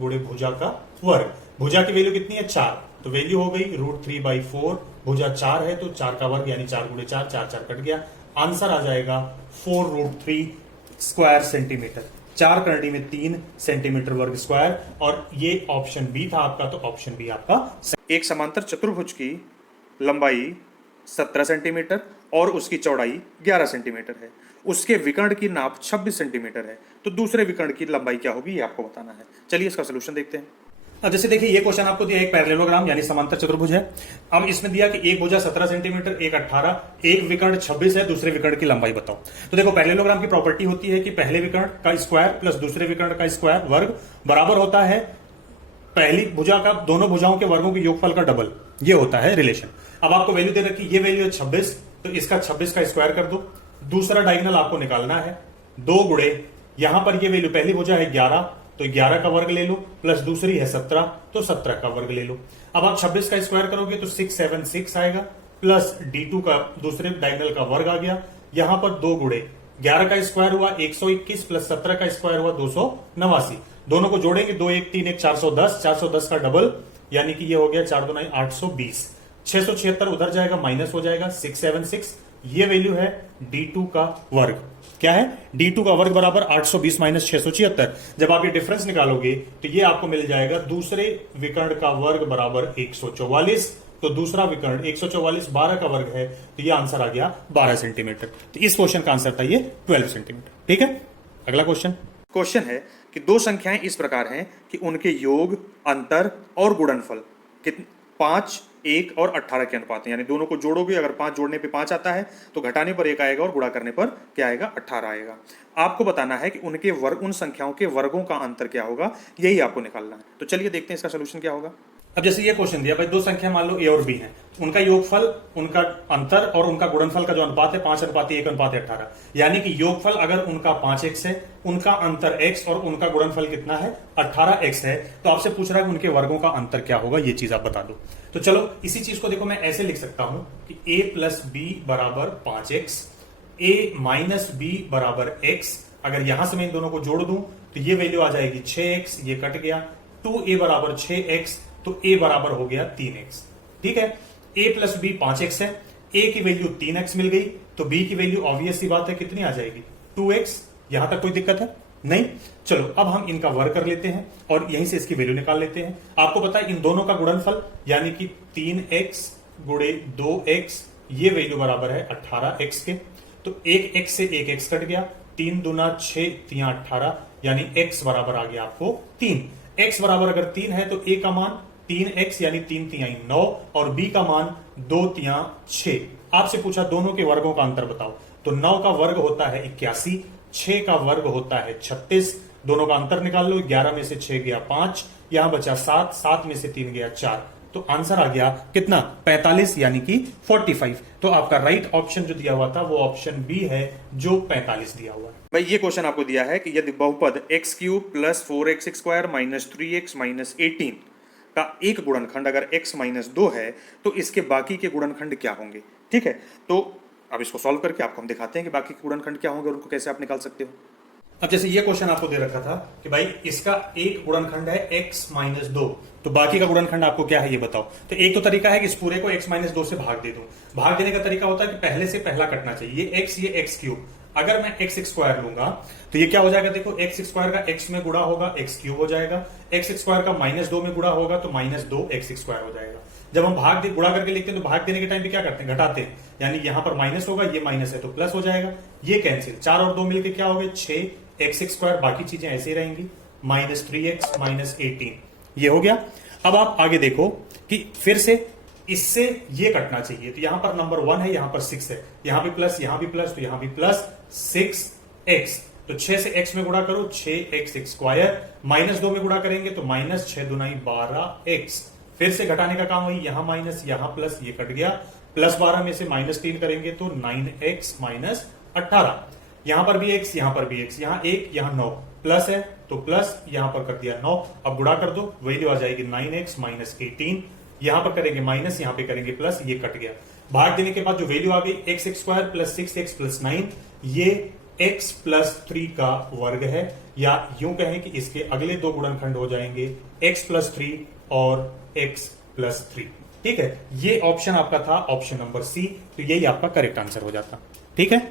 गुणे भुजा का वर्ग। भुजा की वैल्यू कितनी है? 4, तो वैल्यू हो गई √3/4। भुजा 4 है तो 4 का वर्ग यानी 4 गुणे 4, 4 4 कट गया, आंसर आ जाएगा 4√3 स्क्वायर सेंटीमीटर। 4 करड़ी में 3 सेंटीमीटर वर्ग स्क्वायर। और ये ऑप्शन बी था आपका, तो ऑप्शन बी आपका। एक समांतर चतुर्भुज की लंबाई 17 सेंटीमीटर और उसकी चौड़ाई 11 सेंटीमीटर है। उसके विकर्ण की नाप 26 सेंटीमीटर है, तो दूसरे विकर्ण की लंबाई क्या होगी ये आपको बताना है। चलिए इसका सोल्यूशन देखते हैं। अब जैसे देखिए ये क्वेश्चन आपको दिया एक पैरेललोग्राम यानी समांतर चतुर्भुज है। अब इसमें दिया कि एक भुजा 17 सेंटीमीटर, एक 18, एक विकर्ण 26 है, दूसरे विकर्ण की लंबाई बताओ। तो देखो पैरेललोग्राम की प्रॉपर्टी होती है कि पहले विकर्ण का स्क्वायर प्लस दूसरे विकर्ण का स्क्वायर वर्ग बराबर होता है पहली भुजा का दोनों भुजाओं के वर्गों के योगफल का डबल। ये होता है रिलेशन। अब आपको वैल्यू दे रखी, ये वैल्यू है 26, तो इसका 26 का स्क्वायर कर दो। दूसरा डायगोनल आपको निकालना है, 2 गुणे यहां पर ये वैल्यू पहली भुजा है 11, तो 11 का वर्ग ले लो, प्लस दूसरी है 17, तो 17 का वर्ग ले लो। अब आप 26 का स्क्वायर करोगे तो 676 आएगा, प्लस D2 का दूसरे डायगोनल का वर्ग आ गया। यहां पर 2 गुणे 11 का स्क्वायर हुआ 121 प्लस 17 का स्क्वायर हुआ 289। दोनों को जोड़ेंगे 2 1 3 1 410, 410 का डबल यानी कि ये हो गया 4 2 820। 676 उधर जाएगा माइनस हो जाएगा 676। ये वैल्यू है D2 का वर्ग। क्या है? D2 का वर्ग बराबर 820 माइनस 676। जब आप ये डिफरेंस निकालोगे तो ये आपको मिल जाएगा दूसरे विकर्ण का वर्ग बराबर 144। तो दूसरा विकर्ण 144 12 का वर्ग है, तो ये आंसर आ गया 12 सेंटीमीटर। तो इस क्वेश्चन का आंसर था ये 12 सेंटीमीटर। ठीक है, अगला क्वेश्चन है कि दो संख्याएं इस प्रकार हैं कि उनके योग, अंतर और गुणनफल 5, 1 और 18 के अनुपात है। यानी दोनों को जोड़ोगे, अगर 5 जोड़ने पे 5 आता है तो घटाने पर 1 आएगा और गुणा करने पर क्या आएगा? 18 आएगा। आपको बताना है कि उनके वर्ग, उन संख्याओं के वर्गों का अंतर क्या होगा, यही आपको निकालना है। तो चलिए देखते हैं इसका सोल्यूशन क्या होगा। अब जैसे ये क्वेश्चन दिया भाई, दो संख्या मान लो A और B है, उनका योगफल, उनका अंतर और उनका गुणनफल का जो अनुपात है 5:1:18। यानी कि योगफल अगर उनका 5x है, उनका अंतर x और उनका गुणनफल कितना है? 18x है। तो आपसे पूछ रहा है कि उनके वर्गों का अंतर क्या होगा, ये चीज आप बता दो। तो चलो इसी चीज को देखो, मैं ऐसे लिख सकता हूं कि a प्लस बी बराबर 5x, a माइनस बी बराबर x। अगर यहां से मैं इन दोनों को जोड़ दूं तो ये वैल्यू आ जाएगी 6x, ये कट गया, 2a बराबर 6x, तो a बराबर हो गया 3x। ठीक है, a प्लस बी 5x है, a की वैल्यू 3x मिल गई, तो b की वैल्यू ऑब्वियस सी बात है कितनी आ जाएगी? 2x। यहां तक कोई दिक्कत है? नहीं। चलो अब हम इनका वर्ग कर लेते हैं और यहीं से इसकी वैल्यू निकाल लेते हैं। आपको पता है इन दोनों का गुणनफल यानी कि 3x गुणे 2x, ये वैल्यू बराबर है 18x के। तो 1x से 1x कट गया, 3 दूना 6 3 18, यानी x बराबर आ गया आपको 3। x बराबर अगर 3 है तो a का मान 3x यानी 3 3 9 और b का मान 2 3 6। आपसे पूछा दोनों के वर्गों का अंतर बताओ, तो 9 का वर्ग होता है 81, 6 का वर्ग होता है 36। दोनों का अंतर निकाल लो, 11 में से 6 गया 5, यहां बचा 7, 7 में से 3 गया 4। तो आंसर आ गया कितना? 45 यानी कि 45। तो आपका राइट ऑप्शन जो दिया हुआ था वो ऑप्शन बी है, जो 45 दिया हुआ है। भाई ये क्वेश्चन आपको दिया है कि यदि बहुपद x³ plus 4x² minus 3x minus 18 का एक गुणनखंड अगर x माइनस 2 है तो इसके बाकी के गुणनखंड क्या होंगे। ठीक है, तो अब इसको सॉल्व करके आपको हम दिखाते हैं कि बाकी के गुणनखंड क्या होंगे और उनको कैसे आप निकाल सकते हो। अब जैसे ये क्वेश्चन आपको दे रखा था कि भाई इसका एक गुणनखंड है x माइनस 2, तो बाकी का गुणनखंड आपको क्या है ये बताओ। तो एक तो तरीका है कि इस पूरे को x माइनस 2 से भाग दे दूं। भाग देने का तरीका होता है कि पहले से पहला कटना चाहिए, ये x ये x³। अगर मैं x² लूंगा तो ये क्या हो जाएगा? देखो x² का x में गुणा होगा x³ हो जाएगा, x² का -2 में गुणा होगा तो -2x² हो जाएगा। जब हम भाग गुणा करके लिखते हैं तो भाग देने के टाइम पे क्या करते हैं? घटाते हैं, यानी यहां पर माइनस होगा, ये माइनस है तो प्लस हो जाएगा। ये कैंसिल, 4 और 2 मिलकर क्या हो गए? 6x², बाकी चीजें ऐसे ही रहेंगी, -3x माइनस 18, ये हो गया। अब आप आगे देखो कि फिर से इससे ये कटना चाहिए, तो यहां पर नंबर 1 है, यहां पर 6 है, यहां भी प्लस, यहां भी प्लस, तो यहां भी प्लस 6x। तो 6 से x में गुणा करो, 6x², -2 में गुणा करेंगे तो -6 दूना 12x। फिर से घटाने का काम वही, यहां माइनस यहां प्लस, ये कट गया, +12 में से -3 करेंगे तो 9x माइनस 18। यहां पर भी x, यहां पर भी x, यहां 1 यहां 9, प्लस है तो प्लस, यहां पर कर दिया 9। अब गुणा कर दो, वैल्यू आ जाएगी 9x माइनस 18। यहां पर करेंगे माइनस, यहां पे करेंगे प्लस, ये कट गया। भाग देने के बाद जो वैल्यू आ गई x² प्लस 6x प्लस 9, ये x प्लस 3 का वर्ग है, या यूं कहें कि इसके अगले दो गुणनखंड हो जाएंगे x प्लस 3 और x प्लस 3। ठीक है, ये ऑप्शन आपका था ऑप्शन नंबर सी, तो यही आपका करेक्ट आंसर हो जाता। ठीक है,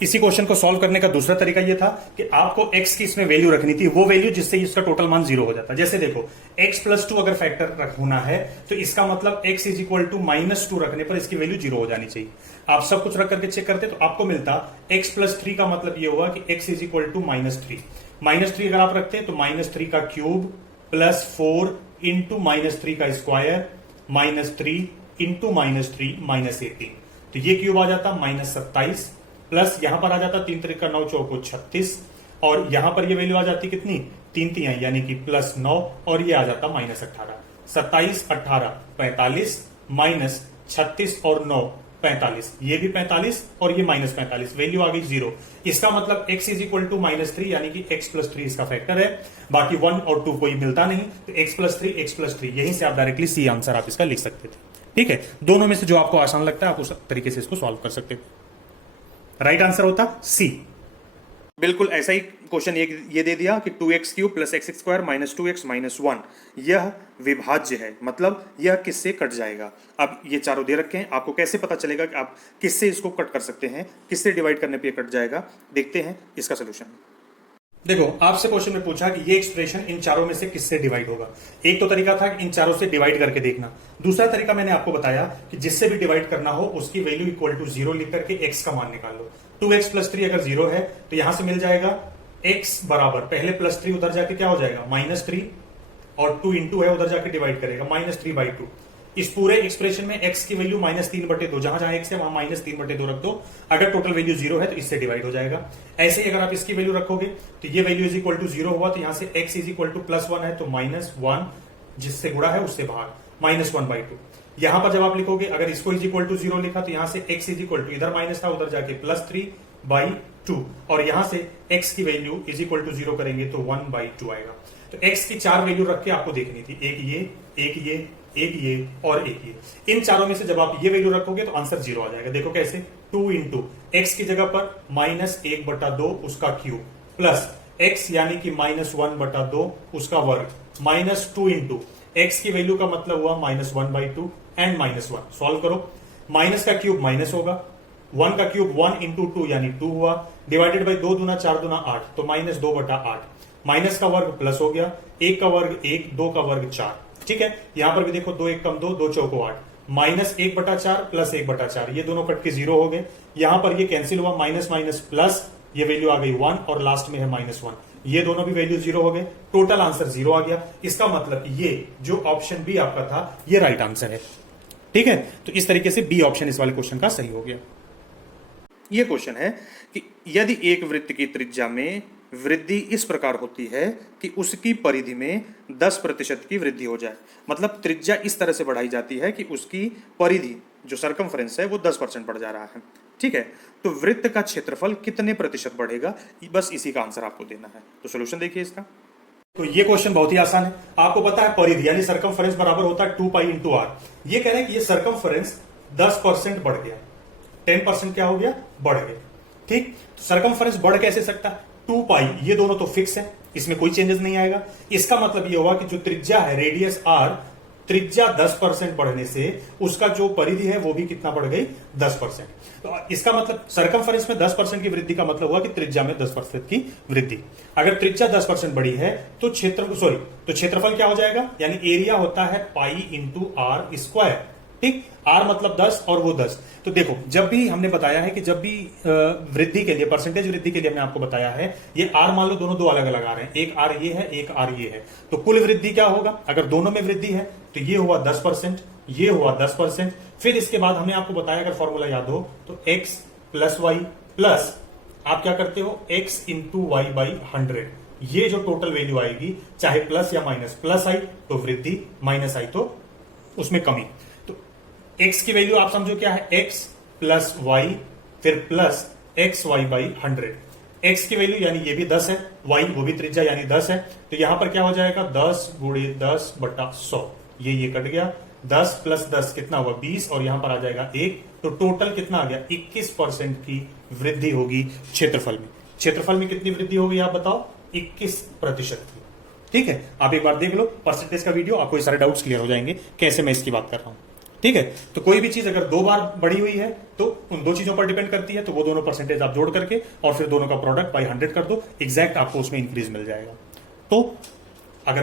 इसी क्वेश्चन को सॉल्व करने का दूसरा तरीका यह था कि आपको x की इसमें वैल्यू रखनी थी, वो वैल्यू जिससे इसका टोटल मान 0 हो जाता। जैसे देखो x प्लस 2 अगर फैक्टर होना है तो इसका मतलब x इज इक्वल टू -2 रखने पर इसकी वैल्यू 0 हो जानी चाहिए। आप सब कुछ रख करके चेक करते तो आपको मिलता x प्लस 3 का मतलब यह हुआ कि x इज इक्वल टू -3। -3 अगर आप रखते हैं तो -3 का क्यूब प्लस 4 इंटू -3 का स्क्वायर -3 इंटू -3 -18, तो ये क्यूब आ जाता -27, प्लस यहां पर आ जाता 3 3 का 9 चौको 36, और यहां पर ये वैल्यू आ जाती कितनी? 3 3 यानी कि +9, और ये आ जाता -18। 27 18 45 माइनस 36 और 9 45, ये भी 45 और ये -45, वैल्यू आ गई 0। इसका मतलब x इज इक्वल टू -3 यानी कि x प्लस 3 इसका फैक्टर है। बाकी 1 और 2 कोई मिलता नहीं, तो x प्लस 3 यहीं से आप डायरेक्टली सी आंसर आप इसका लिख सकते थे। ठीक है, दोनों में से जो आपको आसान लगता है आप उस तरीके से इसको सॉल्व कर सकते हो। राइट आंसर होता सी। बिल्कुल ऐसा ही क्वेश्चन ये दे दिया कि 2x³ + x² - 2x - 1 यह विभाज्य है, मतलब यह किससे कट जाएगा। अब ये चारों दे रखे हैं, आपको कैसे पता चलेगा कि आप किससे इसको कट कर सकते हैं, किससे डिवाइड करने पे कट जाएगा। देखते हैं इसका सोल्यूशन। देखो, आपसे क्वेश्चन में पूछा कि ये एक्सप्रेशन इन चारों में से किससे डिवाइड होगा। एक तो तरीका था कि इन चारों से डिवाइड करके देखना, दूसरा तरीका मैंने आपको बताया कि जिससे भी डिवाइड करना हो उसकी वैल्यू इक्वल टू 0 लिख करके x का मान निकाल लो। 2x + 3 अगर 0 है तो यहां से मिल जाएगा x बराबर, पहले +3 उधर जाके क्या हो जाएगा -3, और 2 इंटू है उधर जाके डिवाइड करेगा -3/2। इस पूरे एक्सप्रेशन में x की वैल्यू -3/2, जहां जहां x है वहां -3/2 रख दो। अगर टोटल वैल्यू 0 है तो इससे डिवाइड हो जाएगा। ऐसे ही अगर आप इसकी वैल्यू रखोगे तो ये वैल्यू इज इक्वल टू 0 हुआ, तो यहां से x इज इक्वल टू +1 है तो -1, जिससे गुणा है उससे बाहर -1/2। यहां पर जब आप लिखोगे, अगर इसको इज इक्वल टू 0 लिखा तो यहां से x इज इक्वल टू, इधर माइनस था उधर जाके +3/2, और यहां से x की वैल्यू इज इक्वल टू 0 करेंगे तो 1/2 आएगा। तो x की 4 वैल्यू रख के आपको देखनी थी, एक ये और एक ये। इन चारों में से जब आप ये वैल्यू रखोगे तो आंसर 0 आ जाएगा। देखो कैसे, 2 इंटू एक्स की जगह पर -1/2 उसका क्यूब, प्लस x यानी कि -1/2 उसका वर्ग, -2 इंटू एक्स की वैल्यू का मतलब हुआ -1/2 एंड -1। सॉल्व करो, माइनस का क्यूब माइनस होगा, 1 का क्यूब 1 इंटू 2 यानी 2 हुआ, डिवाइडेड बाई 2 दूना 4 दूना 8, तो -2/8, माइनस का वर्ग प्लस हो गया, 1 का वर्ग 1, 2 का वर्ग 4। ठीक है, यहां पर भी देखो 2 1 कम 2, 2 चौको 8, -1/4 + 1/4, ये दोनों कट के 0 हो गए। यहां पर ये कैंसिल हुआ, माइनस माइनस प्लस, ये वैल्यू आ गई 1 और लास्ट में है -1, ये दोनों भी वैल्यू 0 हो गए, टोटल आंसर 0 आ गया। इसका मतलब ये जो ऑप्शन बी आपका था ये राइट आंसर है। ठीक है, तो इस तरीके से बी ऑप्शन इस वाले क्वेश्चन का सही हो गया। ये क्वेश्चन है कि यदि एक वृत्त की त्रिज्या में वृद्धि इस प्रकार होती है कि उसकी परिधि में 10% की वृद्धि हो जाए, मतलब त्रिज्या इस तरह से बढ़ाई जाती है कि उसकी परिधि जो सरकमफ्रेंस है वो 10% बढ़ जा रहा है। ठीक है, तो वृत्त का क्षेत्रफल कितने प्रतिशत बढ़ेगा, बस इसी का आंसर आपको देना है। तो सोल्यूशन देखिए इसका। तो ये क्वेश्चन बहुत ही आसान है। आपको पता है परिधि यानी सरकमफ्रेंस बराबर होता है 2 पाई इंटू आर। ये कह रहे हैं कि ये सरकमफ्रेंस 10% बढ़ गया, 10% क्या हो गया, बढ़ गया। ठीक, तो सरकमफ्रेंस बढ़ कैसे सकता है, 2 पाई, ये दोनों तो फिक्स है, इसमें कोई चेंजेस नहीं आएगा। इसका मतलब ये होगा कि जो त्रिज्या है रेडियस आर, त्रिज्या 10% बढ़ने से उसका जो परिधि है वो भी कितना बढ़ गई, 10%। तो इसका मतलब सरकमफ्रेंस में 10% की वृद्धि का मतलब हुआ कि त्रिज्या में 10% की वृद्धि। अगर त्रिज्या 10% बढ़ी है तो क्षेत्रफल क्या हो जाएगा, यानी एरिया होता है पाई इंटू आर स्क्वायर। ठीक, आर मतलब 10 और वो 10। तो देखो, जब भी हमने बताया है कि जब भी वृद्धि के लिए, परसेंटेज वृद्धि के लिए हमने आपको बताया है, ये आर मान लो दोनों दो अलग अलग आ रहे हैं, एक आर ये है एक आर ये है, तो कुल वृद्धि क्या होगा, अगर दोनों में वृद्धि है तो ये हुआ 10%, ये हुआ 10%। फिर इसके बाद हमने आपको बताया, अगर फॉर्मूला याद हो तो x + y प्लस आप क्या करते हो x इंटू वाई बाई 100, ये जो टोटल वैल्यू आएगी, चाहे प्लस या माइनस, प्लस आई तो वृद्धि, माइनस आई तो उसमें कमी। x की वैल्यू आप समझो क्या है, x + y फिर प्लस xy बाई 100। x की वैल्यू यानी ये भी 10 है, y वो भी त्रिज्या यानी 10 है, तो यहां पर क्या हो जाएगा, 10 × 10/100, ये कट गया, 10 + 10 कितना हुआ, 20, और यहां पर आ जाएगा 1, तो टोटल कितना आ गया, 21% की वृद्धि होगी क्षेत्रफल में। क्षेत्रफल में कितनी वृद्धि होगी आप बताओ, 21% की। ठीक है, आप एक बार देख लो परसेंटेज का वीडियो, आपको ये सारे डाउट्स क्लियर हो जाएंगे कैसे मैं इसकी बात कर रहा हूं। ठीक है, तो कोई भी चीज अगर 2 बार बढ़ी हुई है तो उन 2 चीजों पर डिपेंड करती है, तो वो दोनों परसेंटेज आप जोड़ करके और फिर दोनों का प्रोडक्ट बाई 100 कर दो, एग्जैक्ट आपको उसमें इंक्रीज मिल जाएगा। तो अगर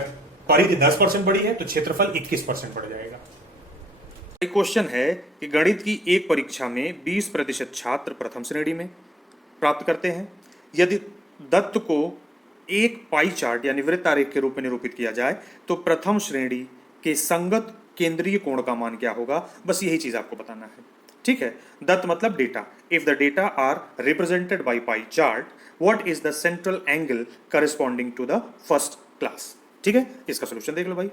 परिधि 10% बढ़ी है तो क्षेत्रफल 21% बढ़ जाएगा। एक क्वेश्चन है कि गणित की एक परीक्षा में 20% छात्र प्रथम श्रेणी में प्राप्त करते हैं। यदि दत्त को एक पाई चार्ट यानी वृत्त आरेख के रूप में निरूपित किया जाए तो प्रथम श्रेणी के संगत केंद्रीय कोण का मान क्या होगा, बस यही चीज आपको बताना है। ठीक है, दत्त मतलब data. If the data are represented by pie chart, what is the central angle corresponding to the first class. ठीक है, इसका सोल्यूशन देख लो भाई।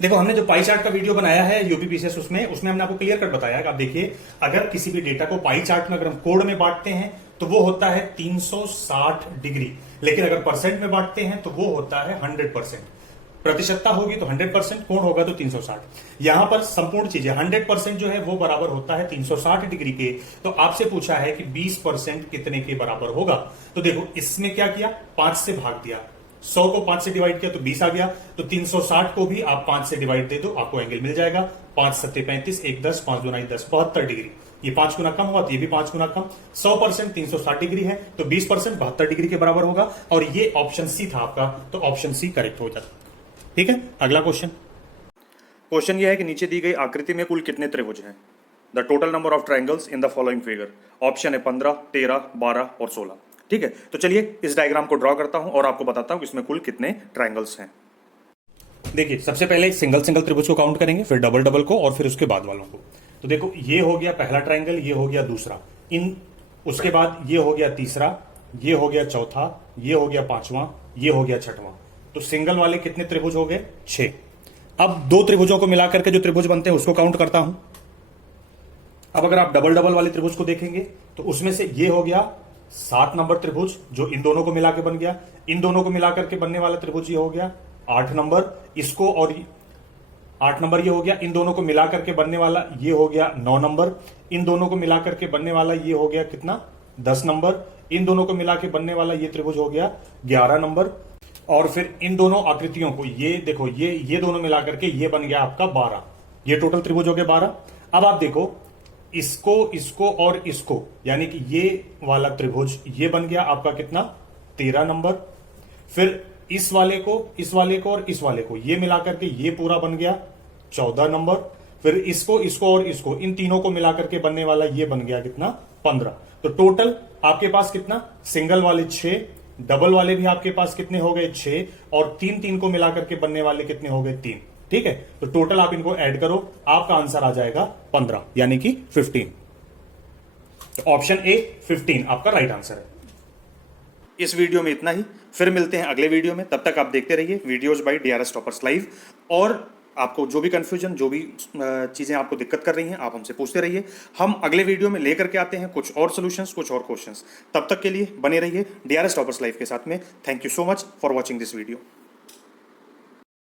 देखो, हमने जो पाई चार्ट का वीडियो बनाया है यूपीपीसीएस, उसमें हमने आपको क्लियर कट बताया कि आप देखिए, अगर किसी भी डेटा को पाई चार्ट में अगर हम कोण में बांटते हैं तो वो होता है 360 डिग्री, लेकिन अगर परसेंट में बांटते हैं तो वो होता है 100%। प्रतिशतता होगी तो 100%, कोण होगा तो 360। यहां पर संपूर्ण चीजें 100% जो है वो बराबर होता है 360 डिग्री के। तो आपसे पूछा है कि 20% कितने के बराबर होगा। तो देखो इसमें क्या किया, 5 से भाग दिया, 100 को 5 से डिवाइड किया तो 20 आ गया। तो 360 को भी आप 5 से डिवाइड दे दो, आपको एंगल मिल जाएगा। 5 सत्ते 35, 1 10, 5 दूना 10, 72 डिग्री। ये 5 गुना कम हुआ तो ये भी 5 गुना कम। 100% 360 डिग्री है तो 20% 72 डिग्री के बराबर होगा। और ये ऑप्शन सी था आपका, तो ऑप्शन सी करेक्ट हो जाता। ठीक है, अगला क्वेश्चन। क्वेश्चन यह है कि नीचे दी गई आकृति में कुल कितने त्रिभुज हैं? The total number of triangles in the following figure. Option है 15, 13, 12 और 16। ठीक है, तो चलिए इस डायग्राम को ड्रॉ करता हूं और आपको बताता हूं कि इसमें कुल कितने ट्राइंगल्स हैं। देखिए सबसे पहले सिंगल सिंगल त्रिभुज को काउंट करेंगे, फिर डबल डबल को, और फिर उसके बाद वालों को। तो देखो ये हो गया पहला ट्राइंगल, ये हो गया दूसरा, उसके बाद ये हो गया तीसरा, ये हो गया चौथा, ये हो गया पांचवा, ये हो गया छठवां। तो सिंगल वाले कितने त्रिभुज हो गए? 6। अब दो त्रिभुजों को मिलाकर के जो त्रिभुज बनते हैं उसको काउंट करता हूं। अब अगर आप डबल डबल वाले त्रिभुज को देखेंगे तो उसमें से ये हो गया 7 नंबर त्रिभुज जो इन दोनों को मिला के बन गया। इन दोनों को मिलाकर के बनने वाला त्रिभुज ये हो गया 8 नंबर, इसको और 8 नंबर ये हो गया। इन दोनों को मिलाकर के बनने वाला ये हो गया 9 नंबर। इन दोनों को मिलाकर के बनने वाला ये हो गया कितना? 10 नंबर। इन दोनों को मिला के बनने वाला ये त्रिभुज हो गया 11 नंबर। और फिर इन दोनों आकृतियों को ये देखो, ये दोनों मिलाकर के ये बन गया आपका 12। ये टोटल त्रिभुज हो गए 12। अब आप देखो इसको और इसको, यानी कि ये वाला त्रिभुज ये बन गया आपका कितना? 13 नंबर। फिर इस वाले को और इस वाले को ये मिलाकर के ये पूरा बन गया 14 नंबर। फिर इसको और इसको, इन तीनों को मिलाकर के बनने वाला ये बन गया कितना? 15। तो टोटल आपके पास कितना? सिंगल वाले 6, डबल वाले भी आपके पास कितने हो गए? 6, और 3 को मिलाकर के बनने वाले कितने हो गए? 3। ठीक है, तो टोटल आप इनको ऐड करो, आपका आंसर आ जाएगा 15, यानी कि 15। तो ऑप्शन ए 15 आपका राइट आंसर है। इस वीडियो में इतना ही, फिर मिलते हैं अगले वीडियो में। तब तक आप देखते रहिए videos bye DRS toppers live. और आपको जो भी कंफ्यूजन, जो भी चीज़ें आपको दिक्कत कर रही हैं, आप हमसे पूछते रहिए। हम अगले वीडियो में लेकर के आते हैं कुछ और सॉल्यूशंस, कुछ और क्वेश्चंस। तब तक के लिए बने रहिए डीआरएस टॉपर्स लाइव के साथ में। Thank you so much for watching this video.